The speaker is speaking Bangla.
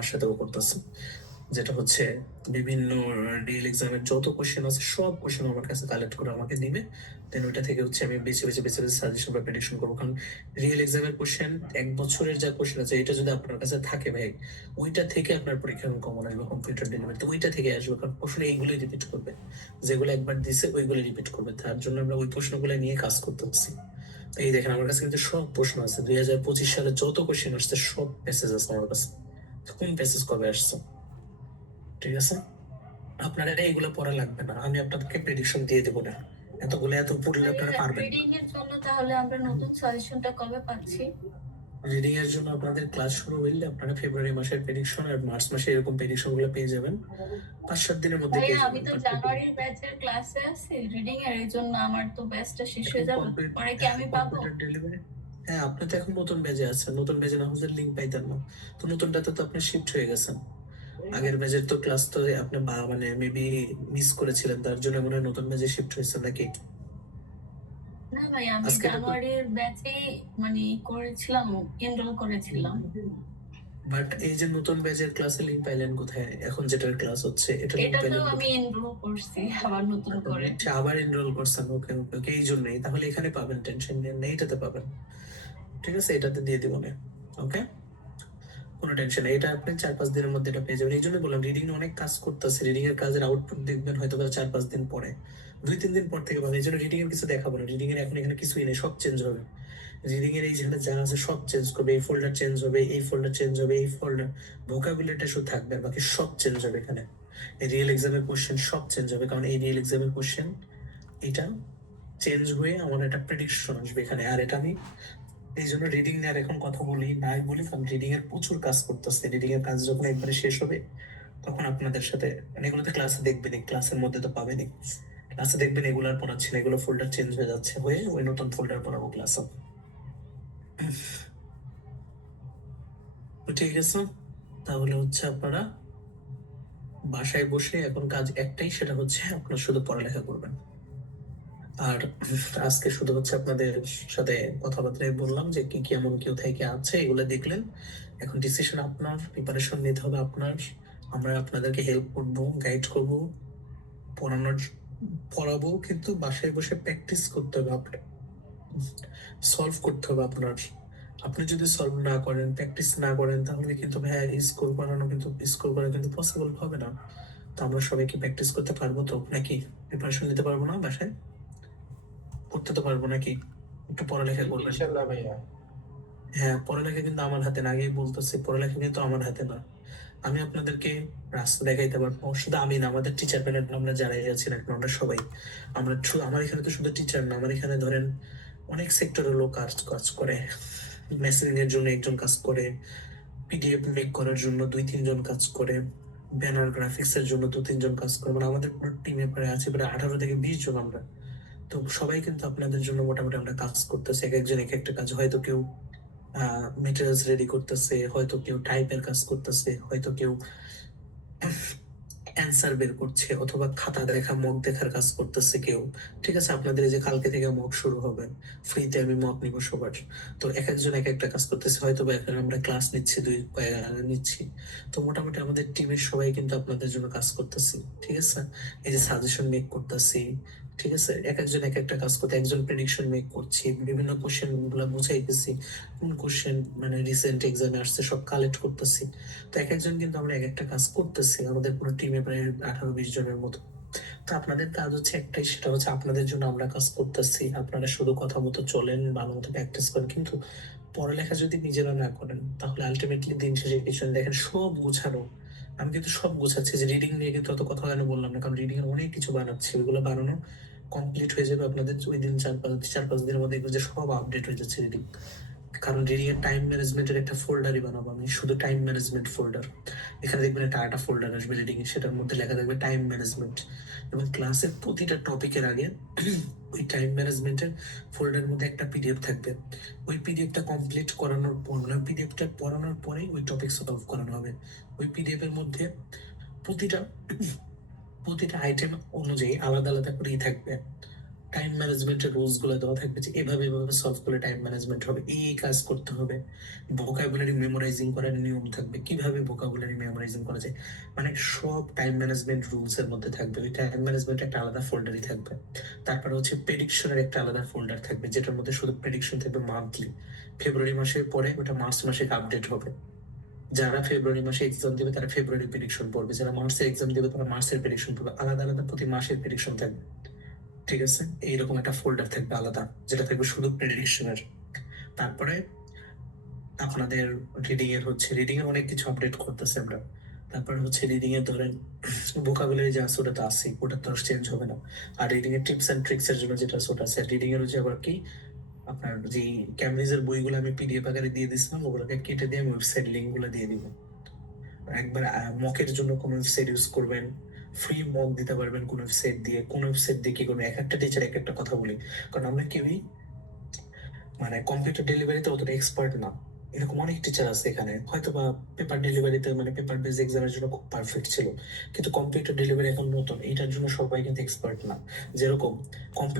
আমার সাথেও করতেছে, যেটা হচ্ছে বিভিন্ন রিয়েল এক্সামের যত কোশ্চেন আছে সব কোশ্চেন আমার কাছে কালেক্ট করে আমাকে দিবে। দেন ওইটা থেকে হচ্ছে আমি বেছে বেছে বেছে বেছে সাজেশন বা প্রেডিকশন করবো। কারণ রিয়েল এক্সামের কোশ্চেন, 1 বছরের যা কোশ্চেন আছে, এটা যদি আপনার কাছে থাকে ভাই, ওইটা থেকে আপনার পরীক্ষা কমন আসবে কম্পিউটার ডেলিভারি, তো ওইটা থেকে আসবে। কারণ প্রশ্ন এইগুলোই রিপিট করবে, যেগুলো একবার দিছে ওইগুলো রিপিট করবে। তার জন্য আমরা ওই প্রশ্নগুলো নিয়ে কাজ করতেছি। এই দেখেন আমার কাছে কিন্তু সব প্রশ্ন আছে, 2025 সালে যত কোশ্চেন আসছে সব প্যাসেজ আছে আমার কাছে, কোন প্যাসেজ কবে আসছে। ঠিক আছে, আপনারা এইগুলো পড়া লাগবে না, আমি আপনাদেরকে প্রেডিকশন দিয়ে দেবো না, এতগুলো এত পড়লে ভাইয়া আপনারা পারবেন না। রিডিং এর জন্য তাহলে আমরা নতুন সাজেশনটা কবে পাচ্ছি? রিডিং এর জন্য আপনাদের ক্লাস শুরু হইলে আপনারা ফেব্রুয়ারি মাসের প্রেডিকশন আর মার্চ মাসে এরকম প্রেডিকশন গুলো পেয়ে যাবেন, 5-7 দিনের মধ্যে ভাইয়া পেয়ে আমি যাবেন। তো বাট জানুয়ারির ব্যাচের ক্লাসে আছি রিডিং এর, এই জন্য আমার তো ব্যাচটা শেষ হয়ে যাবে, পরে কি আমি পাবো? কম্পিউটার ডেলিভারি, হ্যাঁ আপনি তো এখন নতুন ব্যাচে আছেন, নতুন ব্যাচে না হলে লিঙ্ক পাইতেন না। তো নতুনটাতে তো আপনি শিফট হয়ে গেছেন। আগের ব্যাচের তো ক্লাস তো আপনি মানে মেবি মিস করেছিলেন, তার জন্য মনে হয় নতুন ব্যাচে শিফট হয়েছেন নাকি? না ভাই, আমি আজকে তো, জানুয়ারির ব্যাচে মানে করেছিলাম, এনরোল করেছিলাম। বাট এই যে নতুন ব্যাচের ক্লাসে লিংক পাইলেন কোথায়? এখন যেটার ক্লাস হচ্ছে এটা লিংক এটাতেও পাইলেন আমি কোথায়? এনরোল করছি আবার নতুন করে। আচ্ছা, আবার এনরোল করছেন, ওকে ওকে ওকে, এই জন্যই তাহলে এখানে পাবেন, টেনশন নেই না, এটাতে পাবেন। ঠিক আছে, এটাতে দিয়ে দিব না। ওকে, কোনো টেনশন নেই, এটা আপনি 4-5 দিনের মধ্যে এটা পেয়ে যাবেন। এই জন্য বললাম রিডিং অনেক কাজ করতেছে, রিডিং এর কাজের আউটপুট দেখবেন হয়তো 4-5 দিন পরে, 2-3 দিন পর থেকে পাবেন। এই জন্য রিডিং এর কিছু দেখাবো না, রিডিং এর এখন এখানে কিছুই নেই, সব চেঞ্জ হবে। রিডিং এর এই যেখানে যা আছে সব চেঞ্জ করবে, এই ফোল্ডার চেঞ্জ হবে, এই ফোল্ডার চেঞ্জ হবে, এই ফোল্ডার ভোকাবুলারিটা শুধু থাকবে, আর বাকি সব চেঞ্জ হবে এখানে। এই রিয়েল এক্সামের কোশ্চেন সব চেঞ্জ হবে, কারণ এই রিয়েল এক্সামের কোশ্চেন এটা চেঞ্জ হয়ে আমার একটা প্রেডিকশন আসবে এখানে। আর এটা আমি এই জন্য রিডিং নিয়ে আর এখন কথা বলি নাই বলি, কারণ রিডিং এর প্রচুর কাজ করতেছে। রিডিং এর কাজ যখন একবারে শেষ হবে তখন আপনাদের সাথে, মানে এগুলোতে ক্লাসে দেখবেন, ক্লাসের মধ্যে তো পাবেনই, ক্লাসে দেখবেন এগুলো আর পড়াচ্ছি না, এগুলো ফোল্ডার চেঞ্জ হয়ে যাচ্ছে, হয়ে ওই নতুন ফোল্ডার পড়াবো ক্লাসে। তো ঠিক আছে, তাহলে হচ্ছে আপনারা বাসায় বসে এখন কাজ একটাই, সেটা হচ্ছে আপনারা শুধু পড়ালেখা করবেন। আর আজকে শুধু হচ্ছে আপনাদের সাথে কথাবার্তায় বললাম যে কি কি এমন কেউ থেকে আছে, এগুলো দেখলেন। এখন ডিসিশন আপনার, প্রিপারেশন নিতে হবে আপনার। আমরা আপনাদেরকে হেল্প করব, গাইড করব, পড়ানোর পড়াবো, কিন্তু বাসায় বসে প্র্যাকটিস করতে হবে আপনার, সলভ করতে হবে আপনার। আপনি যদি সলভ না করেন, প্র্যাকটিস না করেন, তাহলে কিন্তু ভাইয়া স্কোর বানানো কিন্তু, স্কোর করা কিন্তু পসিবল হবে না। তো আমরা সবাই কি প্র্যাকটিস করতে পারবো তো নাকি? প্রিপারেশন নিতে পারবো না বাসায়? করতে তো পারবো নাকি? একটু পড়ালেখা করবেন। ইনশাল্লাহ ভাইয়া। হ্যাঁ, পড়ালেখা কিন্তু আমার হাতে না, আগেই বলতেছি, পড়ালেখা কিন্তু আমার হাতে না। আমি আপনাদেরকে রাস্তা দেখাইতে পারবো, শুধু আমি না, আমাদের টিচার প্যানেল আমরা যারাই আছি না কেন, আমরা সবাই, আমরা আমার এখানে তো শুধু টিচার না, আমার এখানে ধরেন অনেক সেক্টরের লোক কাজ কাজ করে। মেসেজিং এর জন্য একজন কাজ করে, পিডিএফ মেক করার জন্য 2-3 জন কাজ করে, ব্যানার গ্রাফিক্স এর জন্য 2-3 জন কাজ করে, মানে আমাদের পুরো টিমে প্রায় আছে প্রায় 18 থেকে 20 জন আমরা। তো সবাই কিন্তু আপনাদের জন্য মোটামুটি আমরা কাজ করতেছি, এক একজন এক একটা কাজ, হয়তো কেউ মেটেরিয়ালস রেডি করতেছে, হয়তো কেউ টাইপের কাজ করতেছে, হয়তো কেউ অ্যান্সার বের করছে, অথবা খাতা দেখা মক দেখার কাজ করতেছে কেউ। ঠিক আছে, আপনাদের এই যে কালকে থেকে মক শুরু হবে, ফ্রিতে আমি মক নিব সবার। তো এক একজন এক একটা কাজ করতেছে, হয়তো বা এখন আমরা ক্লাস নিচ্ছি, নিচ্ছি। তো মোটামুটি আমাদের টিমের সবাই কিন্তু আপনাদের জন্য কাজ করতেছি। ঠিক আছে, এই যে সাজেশন মেক করতেছি, ঠিক আছে, এক একজন এক একটা কাজ করতে, একজন প্রেডিকশন মেক করছি, বিভিন্ন কোশ্চেন গুলা বুঝাইতেছি, কোন কোশ্চেন মানে রিসেন্ট এক্সামে আসছে সব কালেক্ট করতেছি। তো এক একজন কিন্তু আমরা এক একটা কাজ করতেছি, আমাদের পুরো টিমে প্রায় 18-20 জনের মতো। তো আপনাদের কাজ হচ্ছে একটাই, সেটা হচ্ছে আপনাদের জন্য আমরা কাজ করতেছি, আপনারা শুধু কথা মতো চলেন, ভালো মতো প্র্যাকটিস করেন, কিন্তু পড়ালেখা যদি নিজেরা না করেন তাহলে আলটিমেটলি দিন শেষে কিছু না। দেখেন সব গোছানো, আমি কিন্তু সব গোছাচ্ছি, যে রিডিং নিয়ে কিন্তু অত কথা কেন বললাম না, কারণ রিডিং এর অনেক কিছু বানাচ্ছি, ওইগুলো বানানো কমপ্লিট হয়ে যাবে আপনাদের ওই দিন, 4-5 দিনের মধ্যে দেখবেন যে সব আপডেট হয়ে যাচ্ছে রিডিং। কারণ রিডিং এর টাইম ম্যানেজমেন্টের একটা ফোল্ডারই বানাবো আমি, শুধু টাইম ম্যানেজমেন্ট ফোল্ডার। এখানে দেখবেন একটা আরেকটা ফোল্ডার আসবে রিডিং এর, সেটার মধ্যে লেখা থাকবে টাইম ম্যানেজমেন্ট। এবং ক্লাসের প্রতিটা টপিকের আগে ওই টাইম ম্যানেজমেন্টের ফোল্ডারের মধ্যে একটা পিডিএফ থাকবে। ওই পিডিএফটা কমপ্লিট করানোর পর, মানে পিডিএফটা পড়ানোর পরেই ওই টপিক সলভ করানো হবে। ওই পিডিএফ এর মধ্যে প্রতিটা প্রতিটা আইটেম অনুযায়ী আলাদা আলাদা করেই থাকবে। টাইম ম্যানেজমেন্টের রুলস গুলো দেওয়া থাকবে যে এভাবে এভাবে সলভ করলে টাইম ম্যানেজমেন্ট হবে, এই কাজ করতে হবে। ভোকাবুলারি মেমোরাইজিং করার নিয়ম থাকবে, কিভাবে ভোকাবুলারি মেমোরাইজিং করা যায়, মানে সব টাইম ম্যানেজমেন্ট রুলস এর মধ্যে থাকবে। ওই টাইম ম্যানেজমেন্ট একটা আলাদা ফোল্ডারই থাকবে। তারপরে হচ্ছে প্রেডিকশনের একটা আলাদা ফোল্ডার থাকবে, যেটার মধ্যে শুধু প্রেডিকশন থাকবে মান্থলি। ফেব্রুয়ারি মাসের পরে ওটা মার্চ মাসে আপডেট হবে। যারা ফেব্রুয়ারি মাসে এক্সাম দেবে তারা ফেব্রুয়ারি প্রেডিকশন পড়বে, যারা মার্চের এক্সাম দেবে তারা মার্চের প্রেডিকশন পড়বে। আলাদা আলাদা প্রতি মাসের প্রেডিকশন থাকবে, ঠিক আছে? এইরকম একটা ফোল্ডার থাকবে আলাদা, যেটা থাকবে শুধু প্রেডিকশনের। তারপরে আপনাদের রিডিং এর হচ্ছে, রিডিং এর অনেক কিছু আপডেট করতেছে আমরা। তারপরে হচ্ছে রিডিং এর ধরেন ভোকাবুলারি যা আছে ওটা তো আছে, ওটা তো চেঞ্জ হবে না। আর রিডিং এর টিপস এন্ড ট্রিক্স এর জন্য যেটা আছে ওটা আছে। রিডিং এর হচ্ছে আবার কি, আপনার যে ক্যামব্রিজের বইগুলো আমি পিডিএফ আকারে দিয়ে দিছিলাম, ওগুলোকে কেটে দিয়ে আমি ওয়েবসাইট লিঙ্ক গুলো দিয়ে দিব। একবার মকের জন্য কোন ওয়েবসাইট ইউজ করবেন, ফ্রি মক দিতে পারবেন কোন ওয়েবসাইট দিয়ে, কোন ওয়েবসাইট দিয়ে কি করবেন। এক একটা টিচার এক একটা কথা বলি, কারণ আমরা কেউই মানে কম্পিউটার ডেলিভারিতে অতটা এক্সপার্ট না। এরকম অনেক টিচার আছে এখানে হয়তো বা পেপার ডেলিভারিতে মানে পেপার বেস এক্সামের জন্য খুব পারফেক্ট ছিল, কিন্তু কম্পিউটার ডেলিভারি এখন নতুন, এটার জন্য সবাই কিন্তু এক্সপার্ট না। যেরকম কম্পিউটার